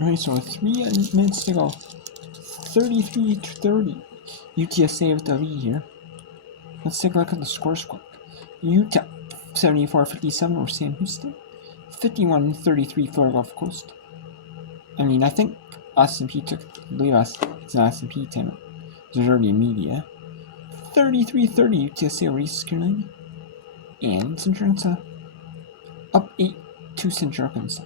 Alright, so 3 minutes to go. 33-30. UTSA with the lead here. Let's take a look at the scores quick. Utah 74-57 over Sam Houston. 51-33 Florida Gulf Coast. I mean, I think S&P took, I believe it's an S&P time. There's already a media. 33-30 UTSA over East Carolina. And Central Arkansas up 8-2 Central Arkansas.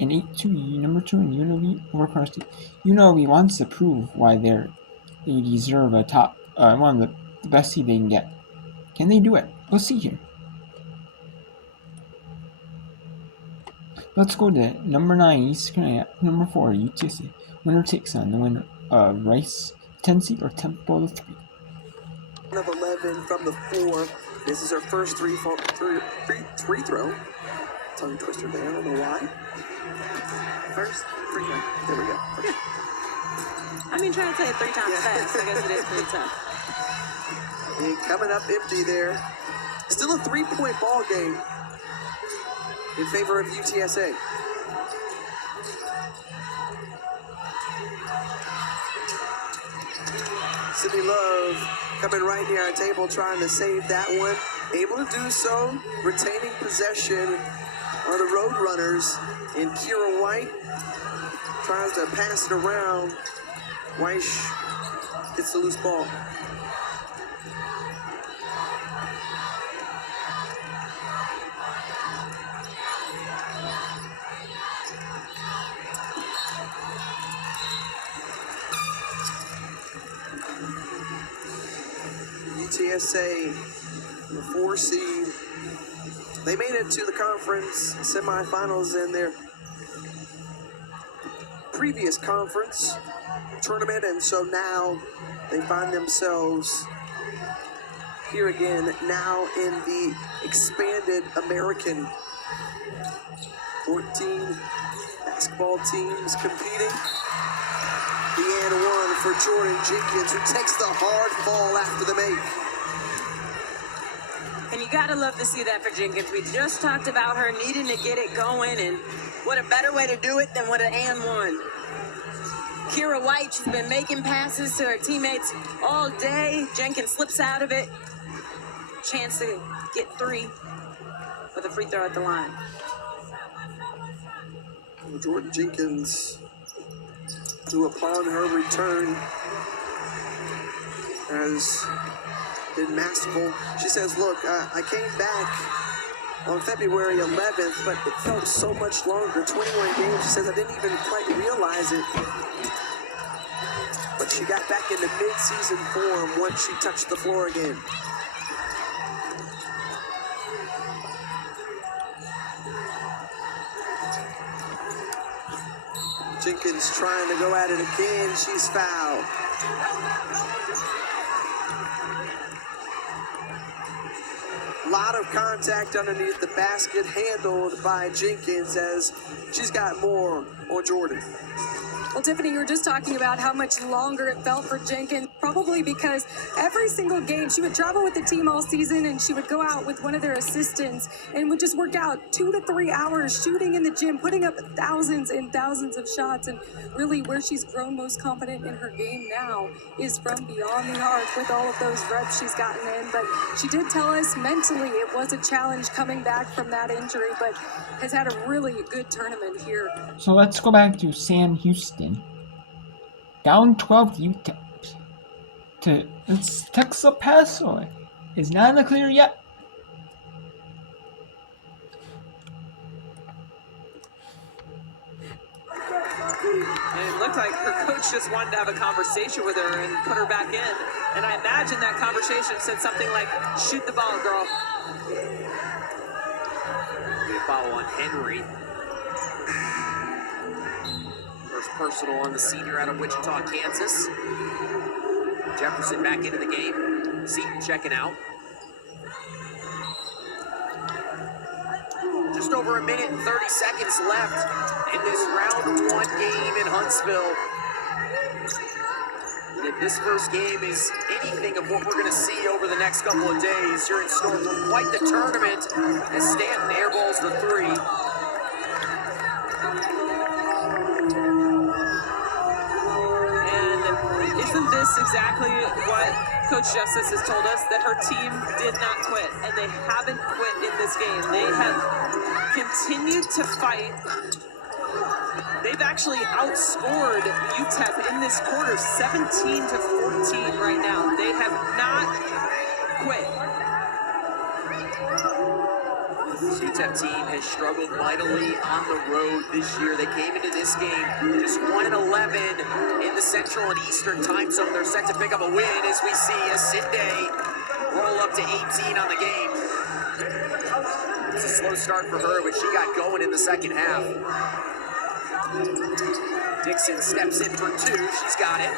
And 8-2 number 2 in UNLV over Colorado State. UNLV wants to prove why they deserve a top, one of the best seed they can get. Can they do it? Let's see here. Let's go to number 9 East Carolina, number 4 UTSA. Winner takes on the winner of Rice, 10 seed, or Temple, the 3. Of 11 from the 4. This is her first free throw. Tongue twister there. I don't know why. First free throw. There we go. Yeah. I mean, trying to say it 3 times fast. I guess it is pretty tough. And coming up empty there. Still a 3-point ball game in favor of UTSA. Sydney Love coming right near our table, trying to save that one. Able to do so, retaining possession are the Roadrunners. And Kira White tries to pass it around. Weish gets the loose ball. UTSA, the 4 seed. They made it to the conference semifinals in their previous conference tournament, and so now they find themselves here again, now in the expanded American. 14 basketball teams competing. The and 1 for Jordan Jenkins, who takes the hard fall after the make. And you gotta love to see that for Jenkins. We just talked about her needing to get it going, and what a better way to do it than with an and 1. Kira White, she's been making passes to her teammates all day. Jenkins slips out of it. Chance to get 3 with a free throw at the line. Jordan Jenkins, who upon her return has been masterful. She says, look, I came back on February 11th, but it felt so much longer, 21 games. She says, I didn't even quite realize it. But she got back into mid-season form once she touched the floor again. Jenkins trying to go at it again. She's fouled. A lot of contact underneath the basket, handled by Jenkins as she's got more on Jordan. Well, Tiffany, you were just talking about how much longer it felt for Jenkins, probably because every single game she would travel with the team all season, and she would go out with one of their assistants and would just work out 2 to 3 hours shooting in the gym, putting up thousands and thousands of shots. And really where she's grown most confident in her game now is from beyond the arc with all of those reps she's gotten in. But she did tell us mentally it was a challenge coming back from that injury, but has had a really good tournament here. So let's go back to Sam Houston. Down 12 Utah. It's Texas El Paso. Is not in the clear yet. And it looked like her coach just wanted to have a conversation with her and put her back in. And I imagine that conversation said something like, shoot the ball, girl. Good follow on Henry. First personal on the senior out of Wichita, Kansas. Jefferson back into the game. Seton checking out. Just over a minute and 30 seconds left in this round 1 game in Huntsville. And if this first game is anything of what we're going to see over the next couple of days, you're in store for quite the tournament as Stanton airballs the 3. just exactly what Coach Justice has told us, that her team did not quit, and they haven't quit in this game. They have continued to fight. They've actually outscored UTEP in this quarter 17-14 right now. They have not quit. The UTEP team has struggled mightily on the road this year. They came into this game just 1-11 in the Central and Eastern time zone. They're set to pick up a win as we see a Sydney roll up to 18 on the game. It's a slow start for her, but she got going in the second half. Dixon steps in for 2. She's got it.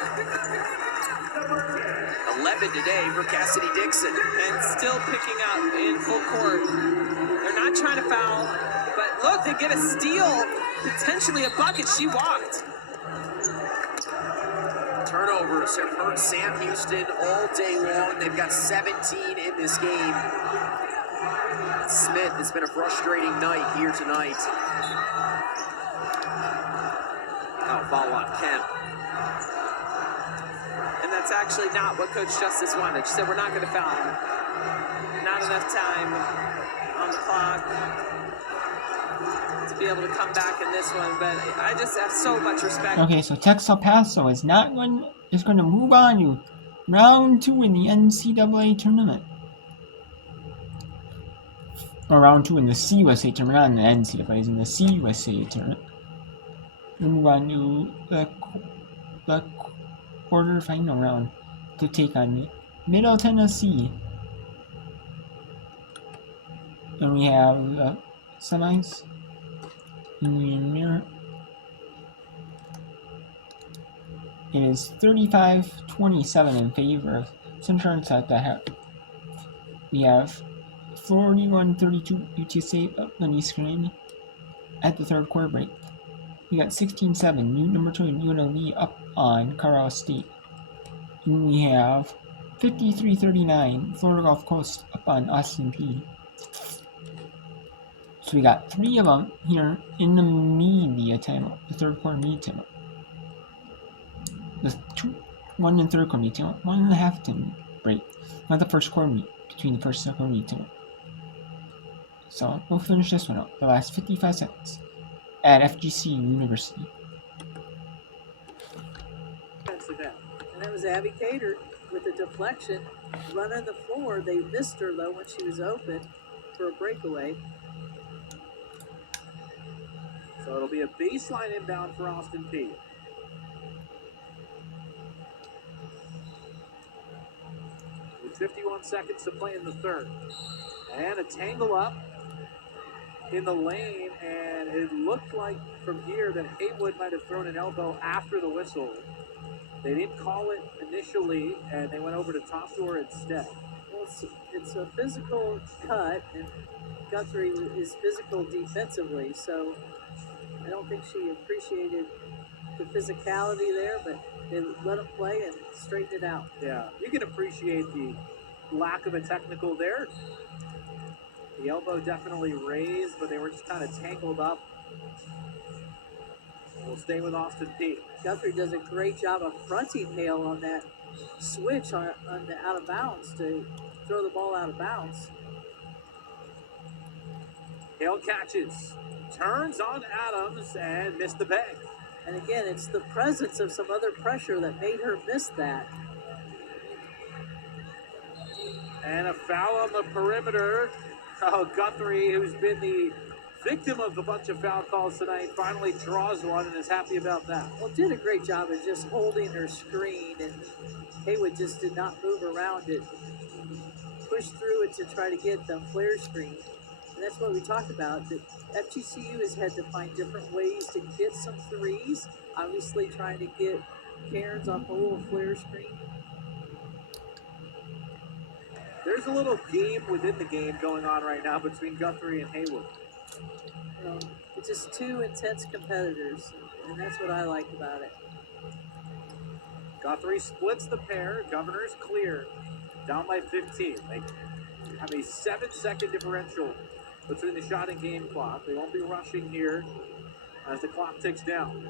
11 today for Cassidy Dixon. And still picking up in full court. They're not trying to foul, but look, they get a steal, potentially a bucket. She walked. Turnovers have hurt Sam Houston all day long. They've got 17 in this game. Smith, it's been a frustrating night here tonight. Oh, foul on Kemp. And that's actually not what Coach Justice wanted. She said, we're not going to foul him. Not enough time on the clock to be able to come back in this one, but I just have so much respect. Okay, so Texas El Paso is going to move on to round 2 in the NCAA tournament. Or round 2 in the CUSA tournament, not in the NCAA, it's in the CUSA tournament. We'll move on to the quarterfinal round to take on Middle Tennessee. And we have the semis. It is 35-27 in favor of Central and South. We have 41-32 UTSA up on East Carolina at the third quarter break. We got 16-7 number 2 UNLV up on Colorado State. And we have 53-39 Florida Gulf Coast up on Austin Peay. So we got 3 of them here in the media timeout, the third quarter media timeout. The 1 and third quarter media timeout, 1.5 time break. Not the first quarter meet, between the first and second quarter media timeout. So we'll finish this one out, the last 55 seconds at FGC University. And that was Abby Cater with a deflection running the floor. They missed her though when she was open for a breakaway. So it'll be a baseline inbound for Austin Peay. With 51 seconds to play in the third. And a tangle up in the lane, and it looked like from here that Haywood might have thrown an elbow after the whistle. They didn't call it initially, and they went over to talk to her instead. Well, it's a physical cut, and Guthrie is physical defensively, so I don't think she appreciated the physicality there, but they let him play and straighten it out. Yeah, you can appreciate the lack of a technical there. The elbow definitely raised, but they were just kind of tangled up. We'll stay with Austin Peay. Guthrie does a great job of fronting Hale on that switch on the out of bounds to throw the ball out of bounds. Hale catches, turns on Adams, and missed the bag. And again, it's the presence of some other pressure that made her miss that. And a foul on the perimeter. Oh, Guthrie, who's been the victim of a bunch of foul calls tonight, finally draws one and is happy about that. Well, did a great job of just holding her screen, and Haywood just did not move around it. Pushed through it to try to get the flare screen. And that's what we talked about, that FGCU has had to find different ways to get some threes. Obviously trying to get Cairns off a little flare screen. There's a little game within the game going on right now between Guthrie and Haywood. You know, it's just two intense competitors, and that's what I like about it. Guthrie splits the pair. Governor's clear. Down by 15. They have a 7-second differential between the shot and game clock. They won't be rushing here as the clock ticks down.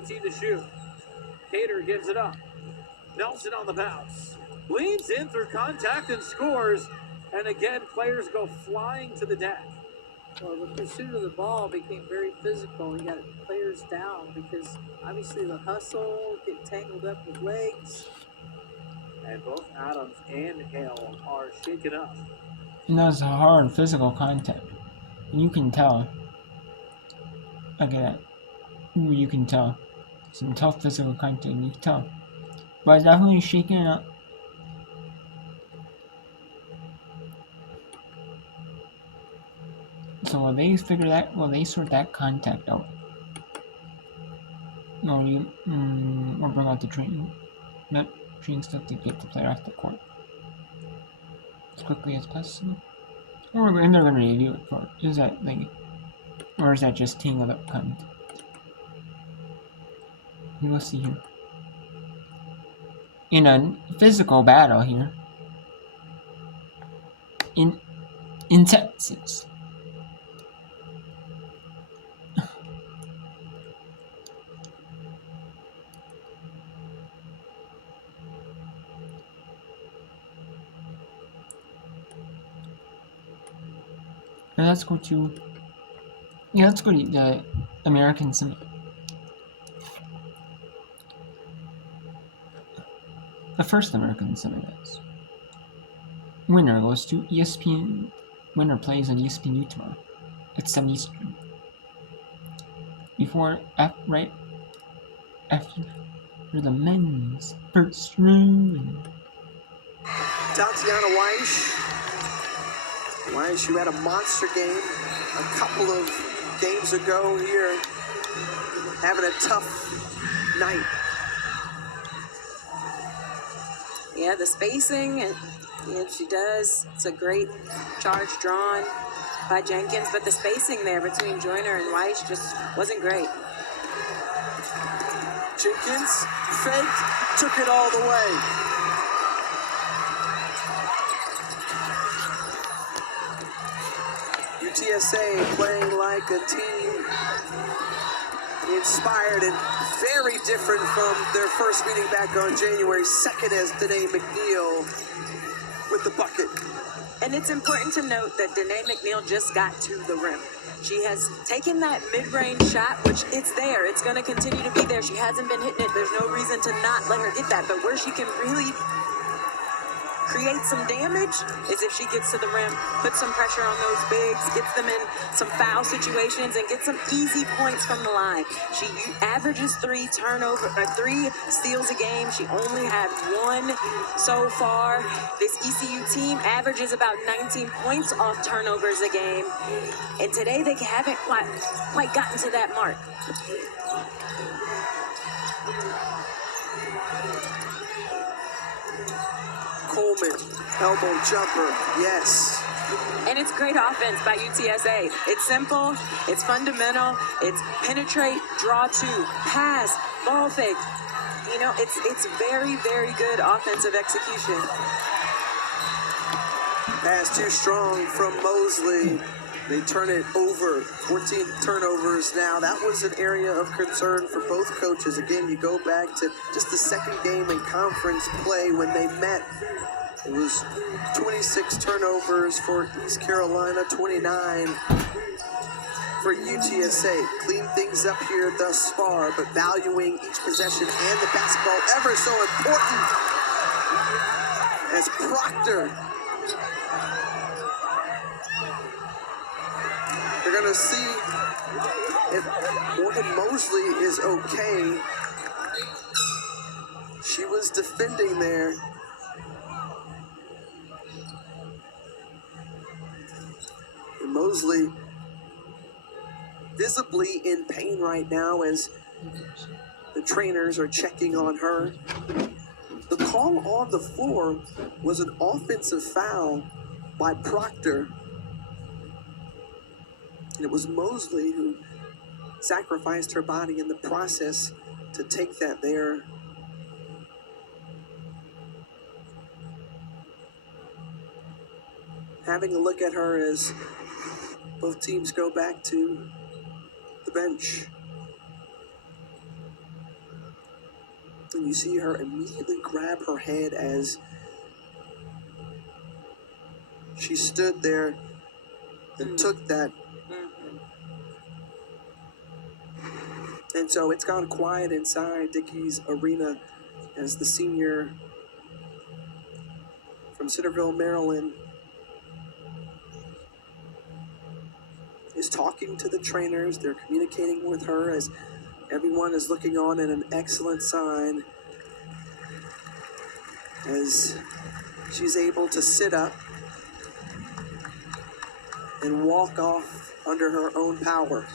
13 to shoot. Cater gives it up. Nelson on the bounce. Leans in through contact and scores. And again, players go flying to the deck. Well, the pursuit of the ball became very physical. He got players down because obviously the hustle, get tangled up with legs. And both Adams and Hale are shaken up. And that's a hard physical contact. And you can tell. Look at that. Ooh, you can tell. Some tough physical contact, you can tell. But definitely shaking it up. So will they sort that contact out? Or or bring out the training stuff to get the player off the court as quickly as possible? And they're gonna review it for is that just tangled up contact? We'll see here. In a physical battle here. In Texas. And let's go to the American Summit. The first American Summit is. Winner goes to ESPN. Winner plays on ESPNU tomorrow at 7 Eastern. Before after the men's first round. Tatiana Weish. Weish, who had a monster game a couple of games ago here, having a tough night. Yeah, the spacing, she does. It's a great charge drawn by Jenkins, but the spacing there between Joyner and Weiss just wasn't great. Jenkins faked, took it all the way. UTSA playing like a team, inspired and very different from their first meeting back on January 2nd as Danae McNeil with the bucket. And it's important to note that Danae McNeil just got to the rim. She has taken that mid-range shot, which it's there. It's going to continue to be there. She hasn't been hitting it. There's no reason to not let her get that. But where she can really create some damage is if she gets to the rim, puts some pressure on those bigs, gets them in some foul situations, and gets some easy points from the line. She averages 3 steals a game. She only had 1 so far. This ECU team averages about 19 points off turnovers a game, and today they haven't quite gotten to that mark. Coleman, elbow jumper, yes. And it's great offense by UTSA. It's simple, it's fundamental, it's penetrate, draw to, pass, ball fake. You know, it's very, very good offensive execution. Pass too strong from Mosley. They turn it over. 14 turnovers now. That was an area of concern for both coaches. Again, you go back to just the second game in conference play when they met. It was 26 turnovers for East Carolina, 29 for UTSA. Clean things up here thus far, but valuing each possession and the basketball ever so important as Proctor. They're going to see if Morgan Mosley is okay. She was defending there. And Mosley visibly in pain right now as the trainers are checking on her. The call on the floor was an offensive foul by Proctor. And it was Mosley who sacrificed her body in the process to take that there. Having a look at her as both teams go back to the bench. and you see her immediately grab her head as she stood there and took that. And so it's gone quiet inside Dickey's arena as the senior from Centerville, Maryland, is talking to the trainers. They're communicating with her as everyone is looking on at an excellent sign as she's able to sit up and walk off under her own power.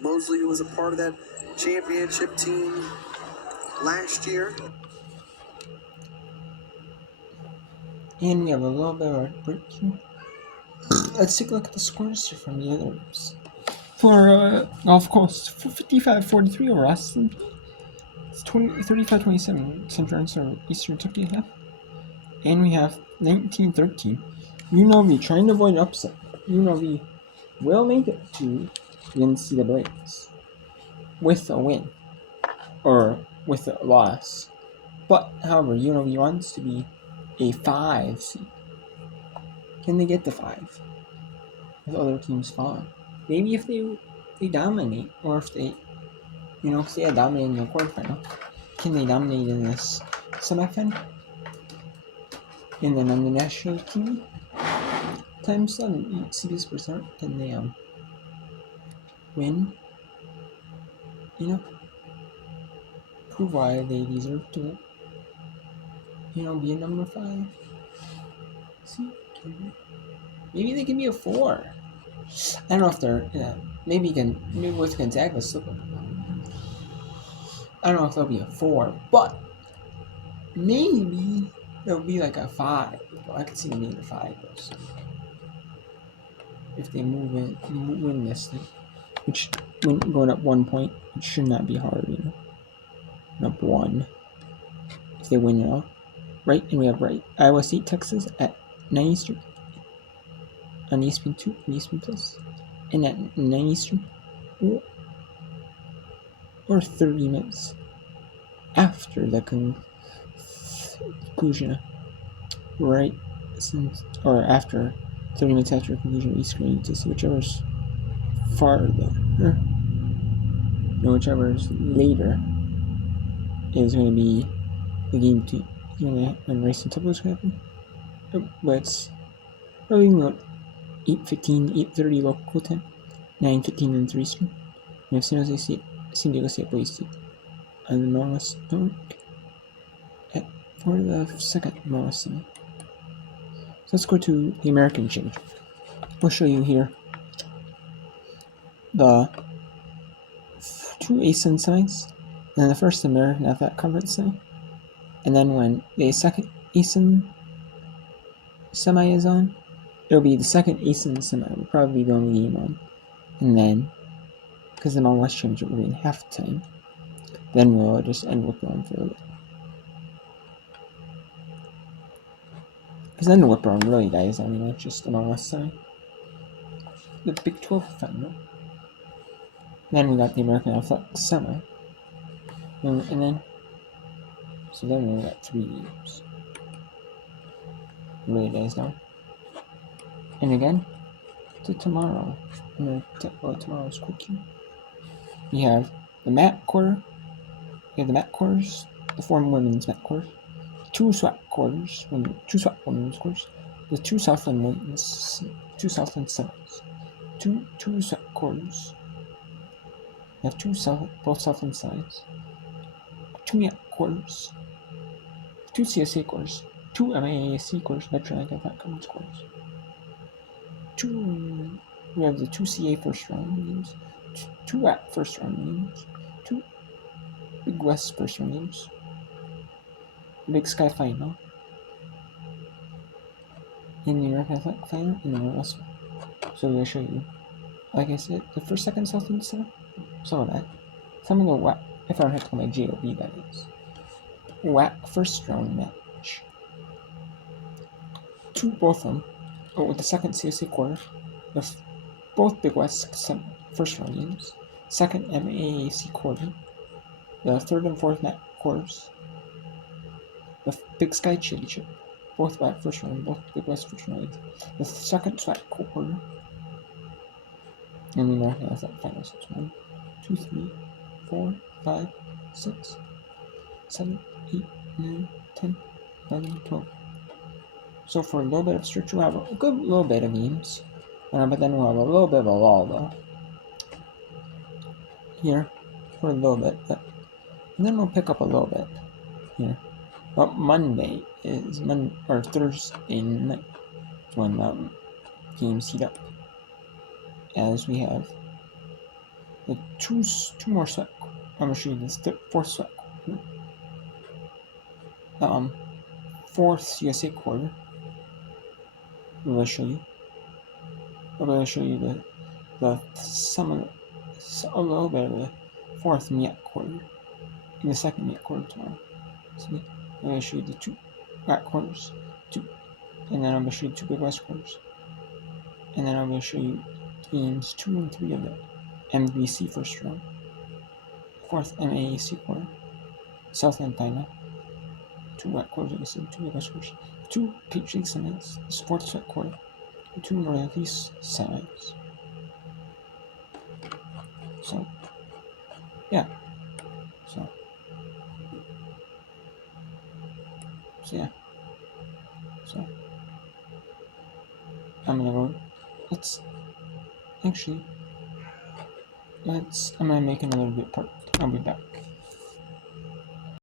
Mosley was a part of that championship team last year. And we have a little bit of a break here. Let's take a look at the scores from the others. For Gulf Coast, for 55-43 over Austin. It's 35-27 Central and Eastern Kentucky half. And we have 19-13. UNLV trying to avoid upset. UNLV will make it to the NCAAs with a win or with a loss. But however, UNLV wants to be a 5 seed. Can they get the 5? If other teams fall? Maybe if they dominate, or if they, if they dominate in the quarterfinal, can they dominate in this semifinal? And then on the national TV, times 7, CBS percent, can they win? Prove why they deserve to, be a number 5. See, maybe they can be a 4. I don't know if they're, maybe with Gonzaga slipping. I don't know if they'll be a 4, but maybe they'll be like a 5. I could see them being a 5 also. If they win this thing, which going up 1 point, it should not be hard, Up 1. If they win it all. Right, and we have Iowa State, Texas at 9 Eastern. On ESPN 2 and ESPN Plus. And at 9 Eastern. Or 30 minutes after the conclusion. Right? Or after 30 minutes after the conclusion of each screen to see whichever's farther. Whichever's later is going to be the game between when Rice and Temple is going to happen. But it's probably about 8:15, 8:30 local time, 9:15 in 3 Eastern. We have San Diego State Boise State on the Mountain West Network for the second Mountain West semi. So let's go to the American Championship. We'll show you here the 2 ASUN semis, and then the first American Athletic Conference semi. And then when the second ASUN semi is on, it'll be the second ASUN semi. Will probably be the only game on. And then, because the Mountain West Championship will be in halftime, then we'll just end with one for a bit. Because then the whip round really dies on it's just the Mountain West semi. The Big 12 final. Then we got the American Athletic semi. And then, so then we got 3 games. It really dies down. And again, to tomorrow. I'm going to talk about tomorrow's quick here. We have the mat quarter. We have the mat quarters, the 4 women's mat quarters, 2 SWAT quarters, 2 SWAT women's quarters, the 2 Southland semis, 2 SWAT quarters. We have both Southland sides, 2 mat quarters, 2 CSA quarters, 2 MAAC quarters, Metro Athletic Conference quarters. We have the 2 CA first round games, 2 WAC first round games, 2 Big West first round games, Big Sky final, in the American Athletic final, and the Northwest. So I'm going to show you, like I said, the first, second, Southland center, some of that. Some of the WAC, if I don't have to call my JOB, that is. WAC first round match. Both of them. with the second CSA quarter of both Big West first round games, second MAAC quarter, the third and fourth MAC quarters, the Big Sky Championship, both by first round, both Big West first round games, the second SWAC quarter, and we know that's that final. So it's 1, 2, 3, 4, 5, 6, 7, 8, 9, 10, 11, 12. So for a little bit of stretch, we'll have a good little bit of memes, but then we'll have a little bit of a lull though. Here, for a little bit, and then we'll pick up a little bit here. But Monday or Thursday night when games heat up, as we have the two more sweat. I'm gonna show you this fourth sweat quarter. Fourth CSA quarter. I'm gonna show you the a little bit of the fourth MEAC quarter in the second MEAC quarter tomorrow. So I'm gonna show you the two MAC quarters, and then I'm gonna show you two Big West quarters, and then I'm gonna show you games 2 and 3 of the MBC first round, fourth MAAC quarter, Southland final, two MAC quarters, like I said, two Big West quarters, two Peach League semis, sports sweat quarter, and two Northeast semis. So, yeah. So yeah. So I'm gonna go. I'm gonna make another bit part. I'll be back.